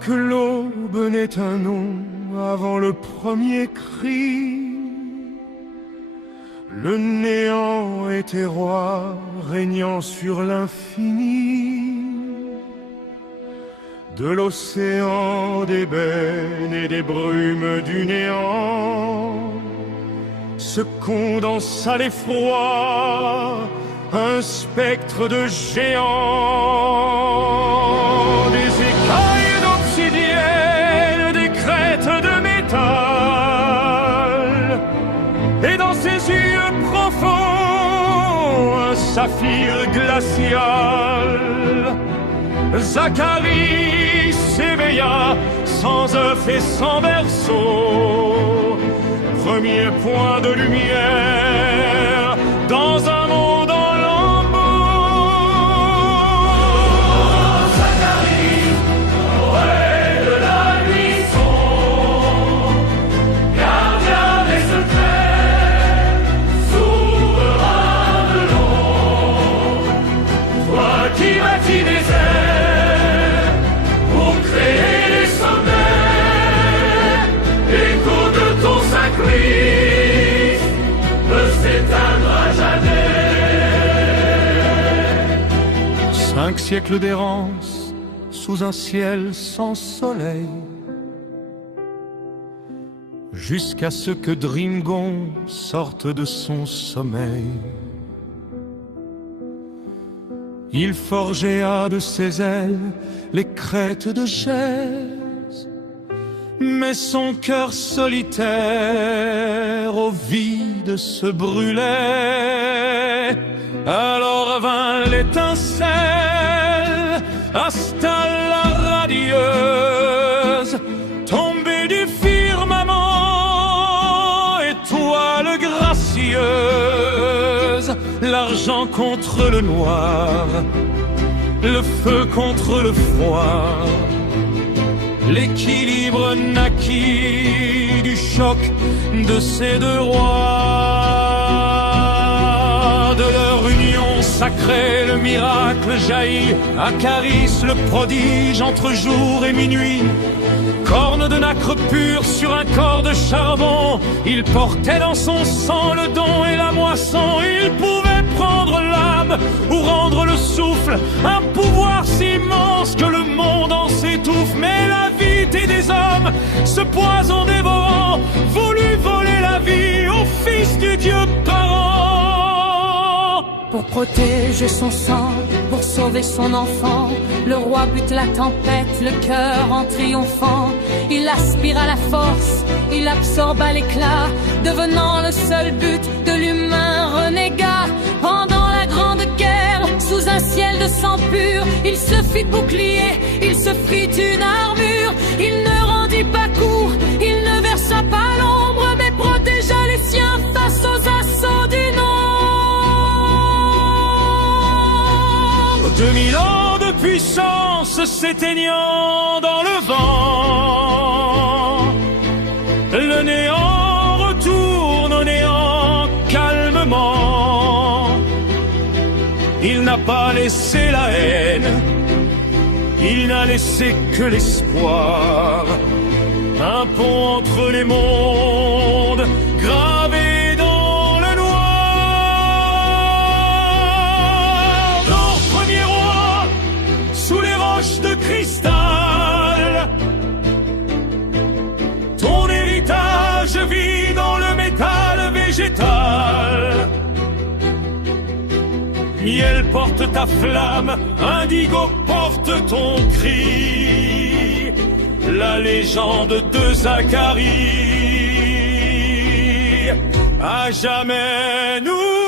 que l'aube n'ait un nom, avant le premier cri, le néant était roi, régnant sur l'infini. De l'océan d'ébène et des brumes du néant se condensa l'effroi, un spectre de géant. Des écailles d'obsidienne, des crêtes de métal, et dans ses yeux profonds un saphir glacial. Zacharie s'éveilla sans œuf et sans berceau, premier point de lumière dans un monde en lambeaux. Zacharie, poète de la buisson, gardien des secrets, souverain de l'ombre, toi qui bâtis des airs pour créer les sommets, l'écho de ton sacrifice peut s'éteindre à jamais. 5 siècles d'errance sous un ciel sans soleil, jusqu'à ce que Dringon sorte de son sommeil. Il forgea de ses ailes les crêtes de Gèse, mais son cœur solitaire au vide se brûlait. Alors vint l'étincelle, Astala radieuse, tombée du firmament, étoile gracieuse, l'argent contre le noir, le feu contre le froid. L'équilibre naquit du choc de ces deux rois. De leur union sacrée, le miracle jaillit. Acaris, le prodige entre jour et minuit. Corne de nacre pure sur un corps de charbon. Il portait dans son sang le don et la moisson. Il pouvait prendre l'âme ou rendre le souffle. Un pouvoir si immense que le monde en s'étouffe. Mais la vérité des hommes, ce poison dévorant, voulut voler la vie au fils du Dieu parent. Pour protéger son sang, pour sauver son enfant, le roi bute la tempête, le cœur en triomphant. Il aspira la force, il absorba l'éclat, devenant le seul but de l'humain renégat. Pendant la grande guerre, sous un ciel de sang pur, il se fit bouclier, il se fit une armure. Il ne rendit pas court, il ne versa pas l'ombre, mais protégea les siens face aux assauts du nombre. 2000 ans de puissance s'éteignant dans le vent, le néant retourne au néant calmement. Il n'a pas laissé la haine, il n'a laissé que l'espoir. Un pont entre les mondes, gravé dans le noir. Dans premier roi, sous les roches de cristal, ton héritage vit dans le métal végétal. Miel porte ta flamme, indigo porte ton cri, la légende de Zacharie à jamais nous